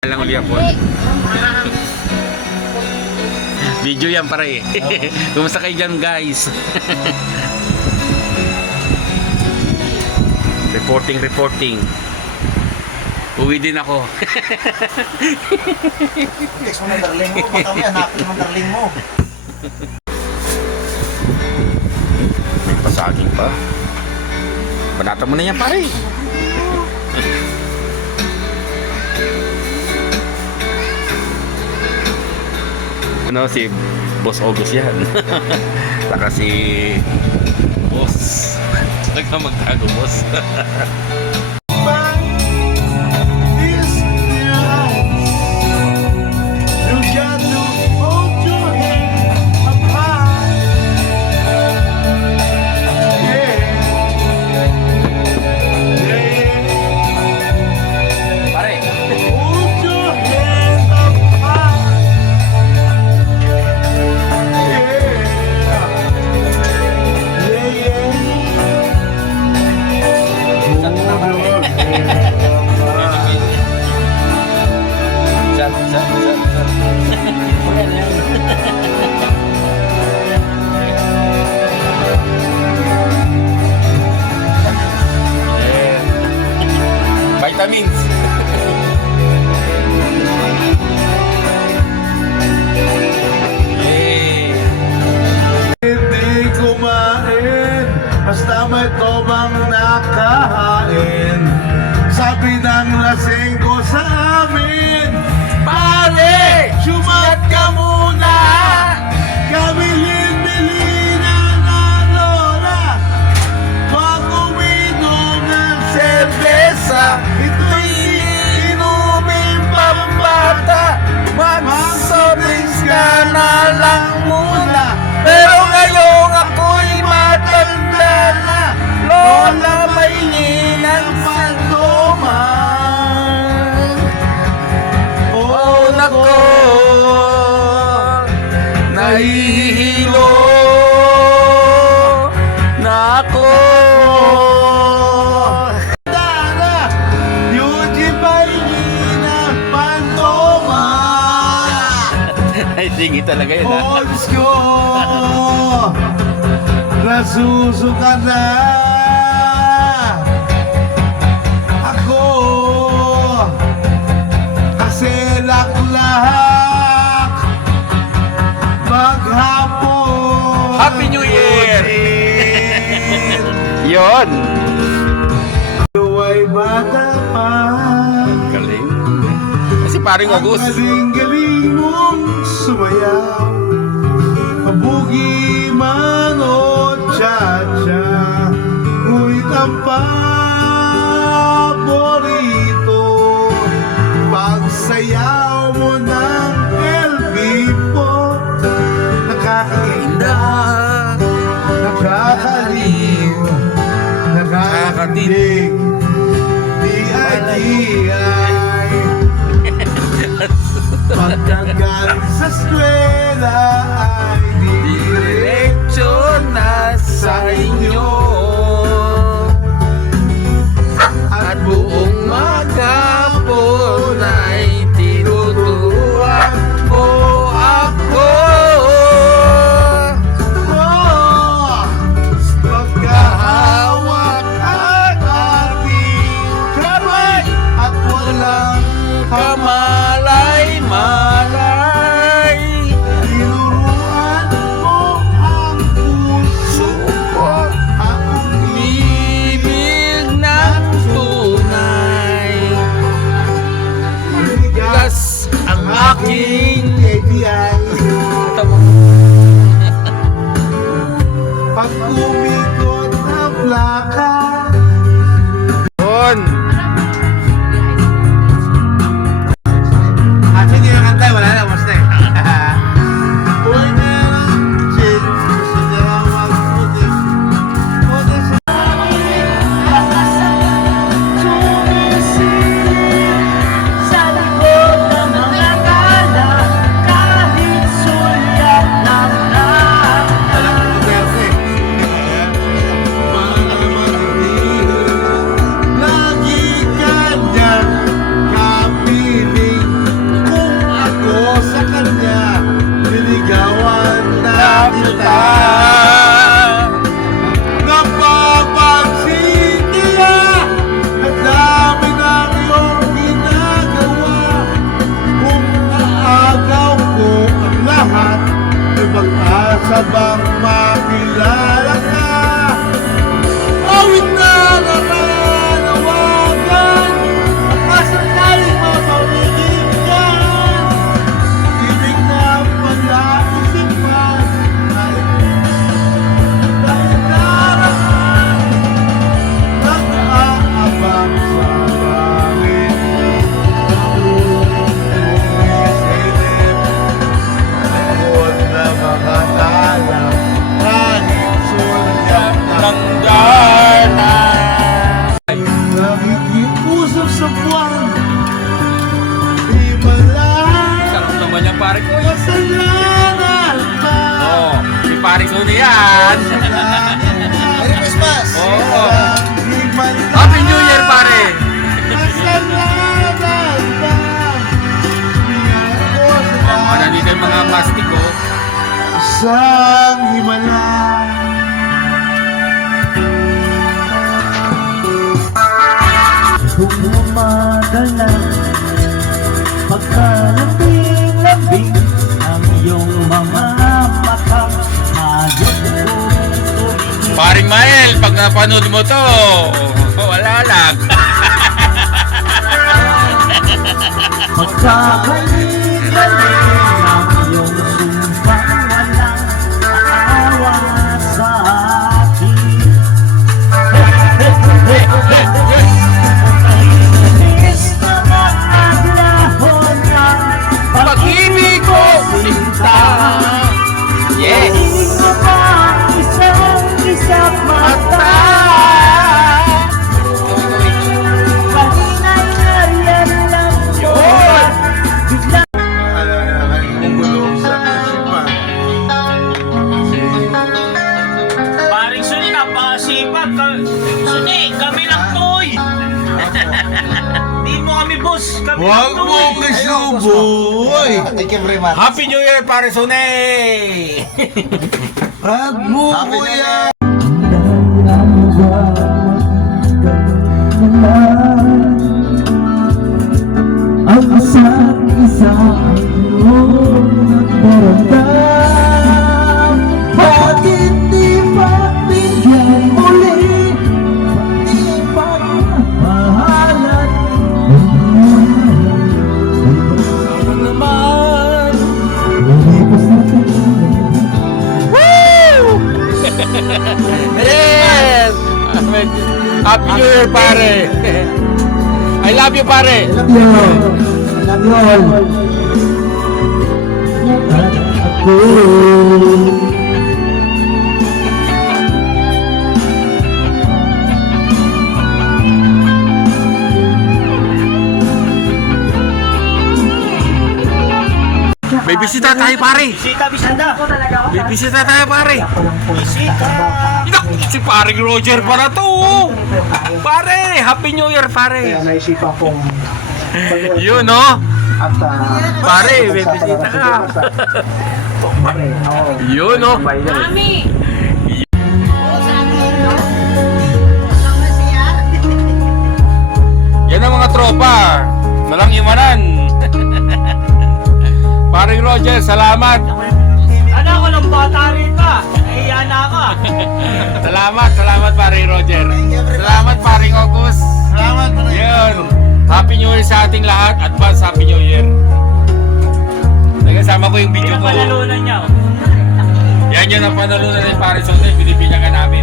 Lang uli ako. Video yan pare. Kumusta kayo dyan guys? Reporting. Uwi din ako. Text mo na darling mo, matami hanapin mo darling mo. May pasaging pa. Banata mo na yan pare. Ano si Boss August yan. Saka si Boss. Huwag ka magtago Boss. Vitamins. Hindi kumain, basta may tomang nakahain. Sabi ng lasing ko sa amin, pare, sumat ka muna. Kabilin-bilin na lola, pag uminom ng serbesa. Ito'y inumin pambata, mag-sobrings ka na lang muna. Pero ngayong ako'y matanda na, lola may ninang pandoman. Oh nako, nahihilo na ako. Dara, Yuji may ninang pandoman. Ay, sige talaga yun ha. Bones ko, nasusuka na. Ako, kasi laklak, maghapon. Happy New Year! Yon. Ay bata pa, Galing. Kasi paring August. galing mong sumayaw. Mabugi man o cha-cha, ngunit ang paborito, pagsayaw mo ng LB po. Nakakainda, nakakaliw, nakakakilig, di-ay-di-ay. Pagkagaling sa eskwela ay diretso na sa inyo. At buong maghapon ay tinuturuan mo ako. Pagkahawak ang ating kamay at walang kamalay-malay, tinuruan mo ang puso ko, ang umibig ng tunay. Bigas ang aking API. Pag umikot na plaka, Yon. hindi na kanta, wala na, basta eh. Uy, meron, chick, gusto niya lang magputi. Puti sa Sa likod ng mga gala, kahit sulyap ng lahat. alam mo, Duterte. bang makilala ka? Awit na nananawagan, makasakaling mapawigyan. Ibig na pala isipan, dahil naraman, nag-aabang sa langit. Umisilip, huwag na makatala, kahit sulyap ng Nanggarna. nakikiusap sa buwan. Himalay, Sarap naman yan pare ko. kasalanan ka. Oh, si pare ko na yan. Merry Christmas! Oo. Happy New Year pare. Kasalanan ka. Oh, nandito yung mga plastic oh. Isang Himalay. Bumadala pagkalambing-lambing ang iyong mga mata. Hayop kong tumingin. Paring Mael, pag napanood mo to, wala lang. Pagkakaling-galing ang iyong sumpang walang aawa sa akin. Inis na ang lahon ng Pag-ibig ko, sinta. Yes. Pag-ibig mo ba ang isang mata? Kanina'y nariyan lang ko at bigla Paring Suni, napakasipag. Suni, kami lang toy. Di mo kami boss, kami Huwag lang mo toy. isuboy! Happy New Year pare Sune. Huwag mo kuya! ang isa't isa ang nagdaramdam. Bakit di pagbigyan muli? Di pagmahalan? Ano naman? Lumipos na tayo. Yes. Happy New Year pare. I love you pare. Love you. Love you all. At ako May bisita tayo pare. Bisita, bisita. May bisita tayo pare. Bisita. Naku, si paring Roger para to. Pare, Happy New Year pare. Naisipan kong Yun no. at Pare, may bisita ka. Yun no. Mami! Yan ang mga tropa. Nalang iwanan. Paring Roger, salamat. Ano ako ng bata rin pa? Nahiya na ako. Salamat paring Roger. Salamat paring August. Salamat mo na Yun. Happy New Year sa ating lahat. Advance Happy New Year. Nagasama ko yung video ko. Pinapalalunan niya. Yan yun ang panalunan ni Paris Hotel. Binibigyan ka namin.